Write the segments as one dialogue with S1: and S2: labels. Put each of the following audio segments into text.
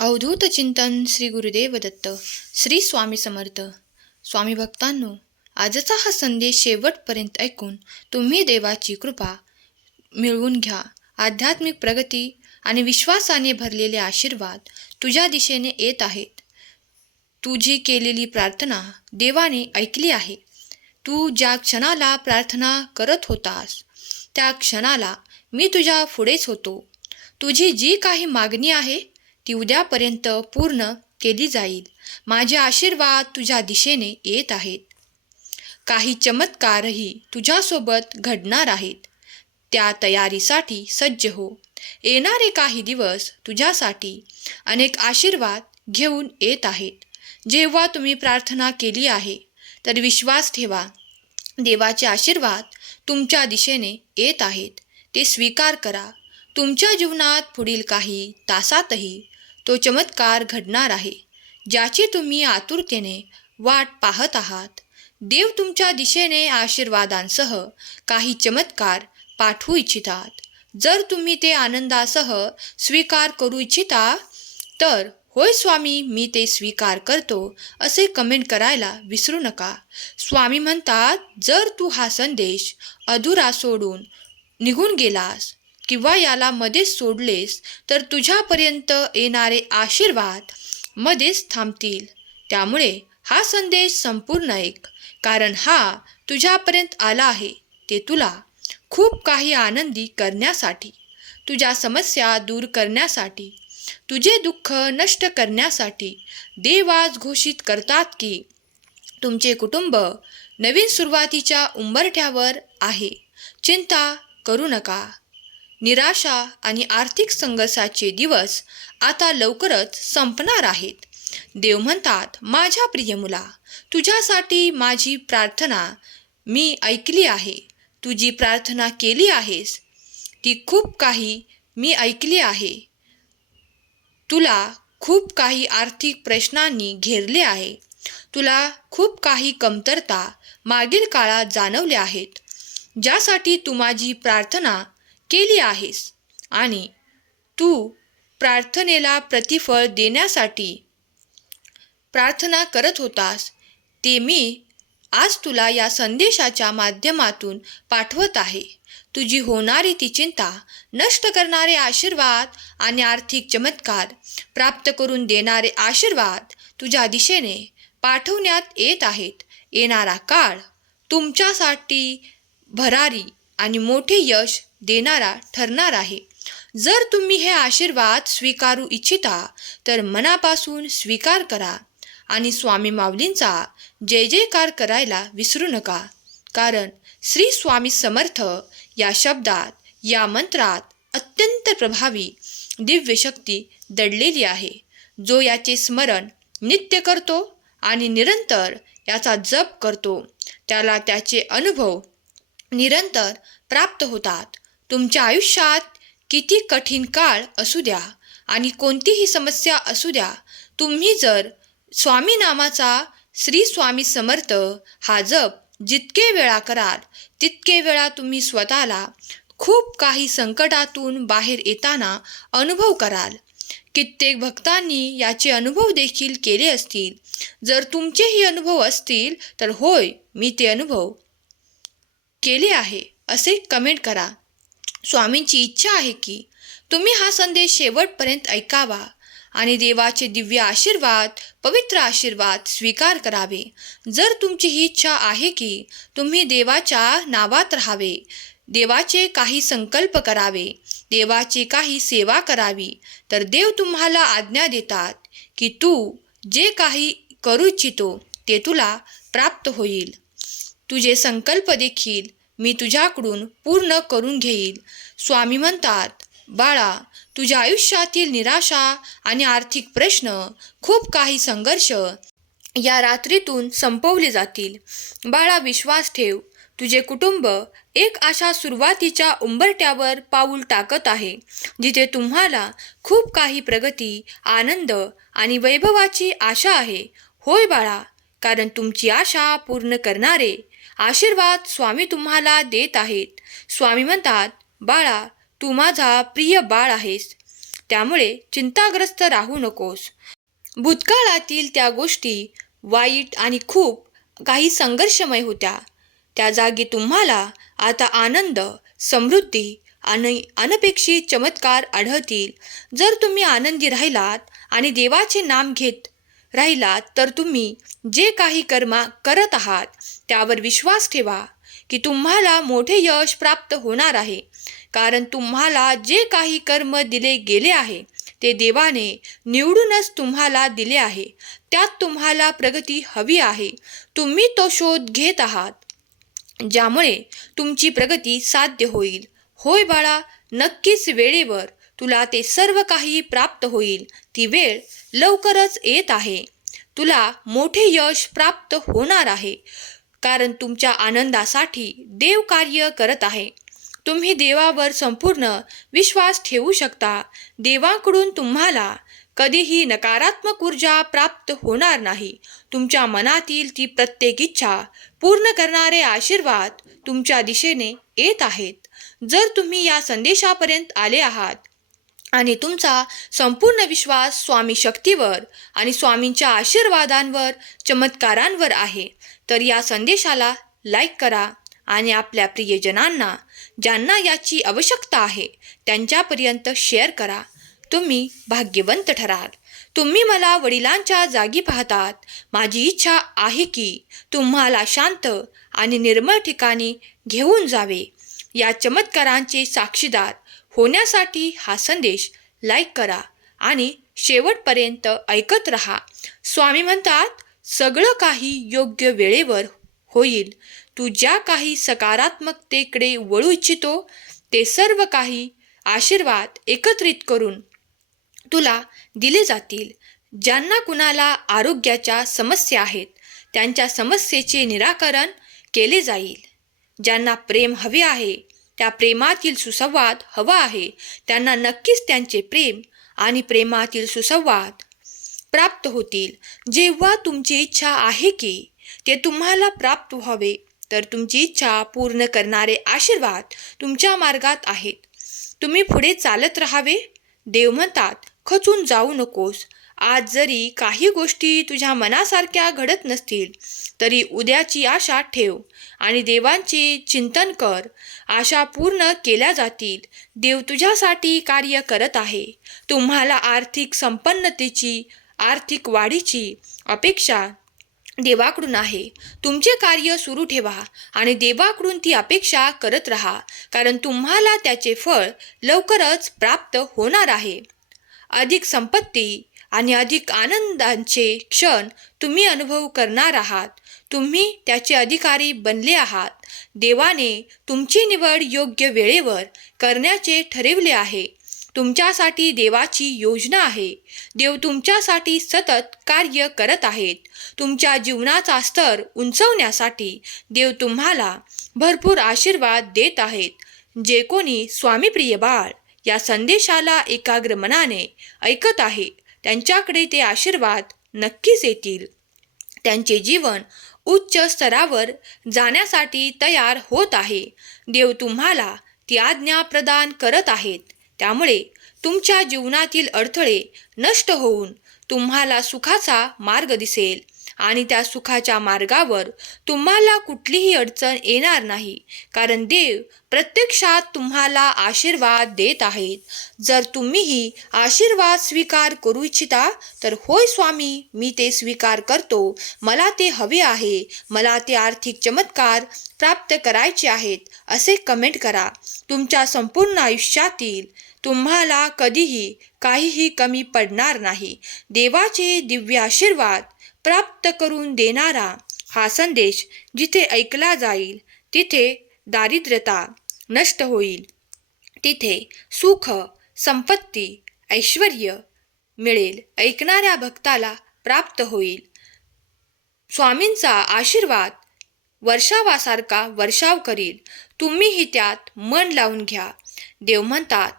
S1: अवधूत चिंतन श्री गुरुदेव दत्त श्री स्वामी समर्थ. स्वामी भक्तांनो आजचा हा संदेश शेवटपर्यंत ऐकून तुम्ही देवाची कृपा मिळवून घ्या. आध्यात्मिक प्रगती आणि विश्वासाने भरलेले आशीर्वाद तुझ्या दिशेने येत आहेत. तुझी केलेली प्रार्थना देवाने ऐकली आहे तू ज्या क्षणाला प्रार्थना करत होतास त्या क्षणाला मी तुझ्या पुढेच होतो. तुझी जी काही मागणी आहे ती उद्यापर्यंत पूर्ण केली जाईल. माझे आशीर्वाद तुझ्या दिशेने येत आहेत. काही चमत्कारही तुझ्यासोबत घडणार आहेत. त्या तयारीसाठी सज्ज हो. येणारे काही दिवस तुझ्यासाठी अनेक आशीर्वाद घेऊन येत आहेत. जेव्हा तुम्ही प्रार्थना केली आहे तर विश्वास ठेवा. देवाचे आशीर्वाद तुमच्या दिशेने येत आहेत. ते स्वीकार करा. तुमच्या जीवनात पुढील काही तासातही तो चमत्कार घडणार आहे. ज्याची तुम्ही आतुरतेने वाट पाहत आहात. देव तुमच्या दिशेने आशीर्वादांसह काही चमत्कार पाठवू इच्छितात. जर तुम्ही ते आनंदासह स्वीकार करू इच्छिता तर होय स्वामी मी ते स्वीकार करतो असे कमेंट करायला विसरू नका. स्वामी म्हणतात जर तू हा संदेश अधुरा सोडून निघून गेलास किंवा याला मध्येच सोडलेस तर तुझ्यापर्यंत येणारे आशीर्वाद मध्येच थांबतील. त्यामुळे हा संदेश संपूर्ण ऐक कारण हा तुझ्यापर्यंत आला आहे ते तुला खूप काही आनंदी करण्यासाठी तुझ्या समस्या दूर करण्यासाठी तुझे दुःख नष्ट करण्यासाठी देवाज घोषित करतात की तुमचे कुटुंब नवीन सुरुवातीच्या उंबरठ्यावर आहे. चिंता करू नका. निराशा आणि आर्थिक संघर्षाचे दिवस आता लवकरच संपणार आहेत. देव म्हणतात माझ्या प्रिय मुला तुझ्यासाठी माझी प्रार्थना मी ऐकली आहे. तुझी प्रार्थना केली आहेस ती खूप काही मी ऐकली आहे. तुला खूप काही आर्थिक प्रश्नांनी घेरले आहे. तुला खूप काही कमतरता मागील काळात जाणवल्या आहेत. ज्यासाठी तू माझी प्रार्थना केली आहेस. आणि तू प्रार्थनेला प्रतिफळ देण्यासाठी प्रार्थना करत होतास ते मी आज तुला या संदेशाच्या माध्यमातून पाठवत आहे. तुझी होणारी ती चिंता नष्ट करणारे आशीर्वाद आणि आर्थिक चमत्कार प्राप्त करून देणारे आशीर्वाद तुझ्या दिशेने पाठवण्यात येत आहेत. येणारा काळ तुमच्यासाठी भरारी आणि मोठे यश देणारा ठरणार आहे. जर तुम्ही हे आशीर्वाद स्वीकारू इच्छिता तर मनापासून स्वीकार करा आणि स्वामी माऊलींचा जय जयकार करायला विसरू नका. कारण श्री स्वामी समर्थ या शब्दात या मंत्रात अत्यंत प्रभावी दिव्य शक्ती दडलेली आहे. जो याचे स्मरण नित्य करतो आणि निरंतर याचा जप करतो त्याला त्याचे अनुभव निरंतर प्राप्त होतात. तुमच्या आयुष्यात किती कठीण काळ असू द्या आणि कोणतीही समस्या असू द्या तुम्ही जर स्वामी नामाचा श्री स्वामी समर्थ हा जप जितके वेळा कराल तितके वेळा तुम्ही स्वतःला खूप काही संकटातून बाहेर येताना अनुभव कराल. कित्येक भक्तांनी याचे अनुभव देखील केले असतील. जर तुमचेही अनुभव असतील तर होय मी ते अनुभव केले आहे असे कमेंट करा. स्वामींची इच्छा आहे की तुम्ही हा संदेश शेवटपर्यंत ऐकावा आणि देवाचे दिव्य आशीर्वाद पवित्र आशीर्वाद स्वीकार करावे. जर तुमची ही इच्छा आहे की तुम्ही देवाच्या नावात राहावे देवाचे काही संकल्प करावे देवाची काही सेवा करावी तर देव तुम्हाला आज्ञा देतात की तू जे काही करू इच्छितो ते तुला प्राप्त होईल. तुझे संकल्प देखील मी तुझ्याकडून पूर्ण करून घेईल. स्वामी म्हणतात बाळा तुझ्या आयुष्यातील निराशा आणि आर्थिक प्रश्न खूप काही संघर्ष या रात्रीतून संपवले जातील. बाळा विश्वास ठेव. तुझे कुटुंब एक अशा सुरुवातीच्या उंबरट्यावर पाऊल टाकत आहे जिथे तुम्हाला खूप काही प्रगती आनंद आणि वैभवाची आशा आहे. होय बाळा कारण तुमची आशा पूर्ण करणारे आशीर्वाद स्वामी तुम्हाला देत आहेत. स्वामी म्हणतात बाळा तू माझा प्रिय बाळ आहेस. त्यामुळे चिंताग्रस्त राहू नकोस. भूतकाळातील त्या गोष्टी वाईट आणि खूप काही संघर्षमय होत्या. त्या जागी तुम्हाला आता आनंद समृद्धी आणि अनपेक्षित चमत्कार आढळतील. जर तुम्ही आनंदी राहिलात आणि देवाचे नाम घेत राहिलात तर तुम्ही जे काही कर्मा करत आहात त्यावर विश्वास ठेवा की तुम्हाला मोठे यश प्राप्त होणार आहे. कारण तुम्हाला जे काही कर्म दिले गेले आहे ते देवाने निवडूनच तुम्हाला दिले आहे. त्यात तुम्हाला प्रगती हवी आहे. तुम्ही तो शोध घेत आहात ज्यामुळे तुमची प्रगती साध्य होईल. होय बाळा नक्कीच वेळेवर तुला ते सर्व काही प्राप्त होईल. ती वेळ लवकरच येत आहे. तुला मोठे यश प्राप्त होणार आहे. कारण तुमच्या आनंदासाठी देव कार्य करत आहे. तुम्ही देवावर संपूर्ण विश्वास ठेवू शकता. देवाकडून तुम्हाला कधीही नकारात्मक ऊर्जा प्राप्त होणार नाही. तुमच्या मनातील ती प्रत्येक इच्छा पूर्ण करणारे आशीर्वाद तुमच्या दिशेने येत आहेत. जर तुम्ही या संदेशापर्यंत आले आहात आणि तुमचा संपूर्ण विश्वास स्वामी शक्तीवर आणि स्वामींच्या आशीर्वादांवर चमत्कारांवर आहे तर या संदेशाला लाईक करा आणि आपल्या प्रियजनांना ज्यांना याची आवश्यकता आहे त्यांच्यापर्यंत शेअर करा. तुम्ही भाग्यवंत ठराल. तुम्ही मला वडिलांच्या जागी पाहतात. माझी इच्छा आहे की तुम्हाला शांत आणि निर्मळ ठिकाणी घेऊन जावे. या चमत्कारांचे साक्षीदार होण्यासाठी हा संदेश लाईक करा आणि शेवटपर्यंत ऐकत रहा. स्वामी म्हणतात सगळं काही योग्य वेळेवर होईल. तू ज्या काही सकारात्मकतेकडे वळू इच्छितो ते सर्व काही आशीर्वाद एकत्रित करून तुला दिले जातील. ज्यांना कुणाला आरोग्याच्या समस्या आहेत त्यांच्या समस्येचे निराकरण केले जाईल. ज्यांना प्रेम हवे आहे त्या प्रेमातील सुसंवाद हवा आहे. त्यांना नक्कीच त्यांचे प्रेम आणि प्रेमातील सुसंवाद प्राप्त होतील. जेव्हा तुमची इच्छा आहे की ते तुम्हाला प्राप्त व्हावे तर तुमची इच्छा पूर्ण करणारे आशीर्वाद तुमच्या मार्गात आहेत. तुम्ही पुढे चालत राहावे. देव म्हणतात खचून जाऊ नकोस. आज जरी काही गोष्टी तुझ्या मनासारख्या घडत नसतील तरी उद्याची आशा ठेव आणि देवांचे चिंतन कर. आशा पूर्ण केल्या जातील. देव तुझ्यासाठी कार्य करत आहे. तुम्हाला आर्थिक संपन्नतेची आर्थिक वाढीची अपेक्षा देवाकडून आहे. तुमचे कार्य सुरू ठेवा आणि देवाकडून ती अपेक्षा करत राहा कारण तुम्हाला त्याचे फळ लवकरच प्राप्त होणार आहे. अधिक संपत्ती आणि अधिक आनंदांचे क्षण तुम्ही अनुभव करणार आहात. तुम्ही त्याचे अधिकारी बनले आहात. देवाने तुमची निवड योग्य वेळेवर करण्याचे ठरवले आहे. तुमच्यासाठी देवाची योजना आहे. देव तुमच्यासाठी सतत कार्य करत आहेत. तुमच्या जीवनाचा स्तर उंचवण्यासाठी देव तुम्हाला भरपूर आशीर्वाद देत आहेत. जे कोणी स्वामीप्रिय बाळ या संदेशाला एकाग्र मनाने ऐकत आहे त्यांच्याकडे ते आशीर्वाद नक्कीच येतील. त्यांचे जीवन उच्च स्तरावर जाण्यासाठी तयार होत आहे. देव तुम्हाला ती आज्ञा प्रदान करत आहेत. त्यामुळे तुमच्या जीवनातील अडथळे नष्ट होऊन तुम्हाला सुखाचा मार्ग दिसेल. आणि त्या सुखाच्या मार्गावर तुम्हाला कुठलीही अडचण येणार नाही. कारण देव प्रत्यक्षात तुम्हाला आशीर्वाद देत आहेत. जर तुम्हीही आशीर्वाद स्वीकार करू इच्छिता तर होय स्वामी मी ते स्वीकार करतो. मला ते हवे आहे. मला ते आर्थिक चमत्कार प्राप्त करायचे आहेत असे कमेंट करा. तुमच्या संपूर्ण आयुष्यातील तुम्हाला कधीही काहीही कमी पडणार नाही. देवाचे दिव्य आशीर्वाद प्राप्त करून देणारा हा संदेश जिथे ऐकला जाईल तिथे दारिद्र्यता नष्ट होईल. तिथे सुख संपत्ती ऐश्वर मिळेल ऐकणाऱ्या भक्ताला प्राप्त होईल. स्वामींचा आशीर्वाद वर्षावासारखा वर्षाव करील. तुम्हीही त्यात मन लावून घ्या. देव म्हणतात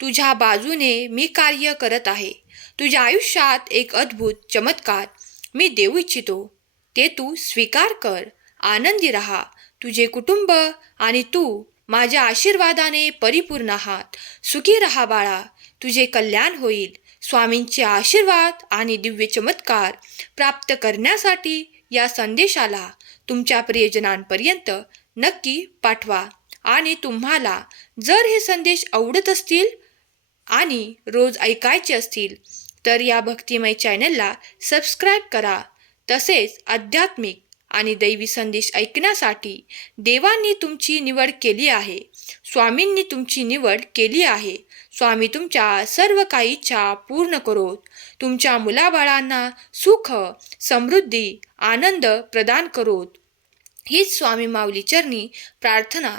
S1: तुझ्या बाजूने मी कार्य करत आहे. तुझ्या आयुष्यात एक अद्भुत चमत्कार मी देऊ इच्छितो. ते तू स्वीकार कर. आनंदी राहा. तुझे कुटुंब आणि तू माझ्या आशीर्वादाने परिपूर्ण आहात. सुखी रहा बाळा. तुझे कल्याण होईल. स्वामींचे आशीर्वाद आणि दिव्य चमत्कार प्राप्त करण्यासाठी या संदेशाला तुमच्या प्रियजनांपर्यंत नक्की पाठवा आणि तुम्हाला जर हे संदेश आवडत असतील आणि रोज ऐकायचे असतील तर या भक्तिमय चॅनलला सबस्क्राईब करा. तसेच आध्यात्मिक आणि दैवी संदेश ऐकण्यासाठी देवांनी तुमची निवड केली आहे. स्वामींनी तुमची निवड केली आहे. स्वामी तुमच्या सर्व काही इच्छा पूर्ण करोत. तुमच्या मुलाबाळांना सुख समृद्धी आनंद प्रदान करोत. हीच स्वामी माऊली चरणी प्रार्थना.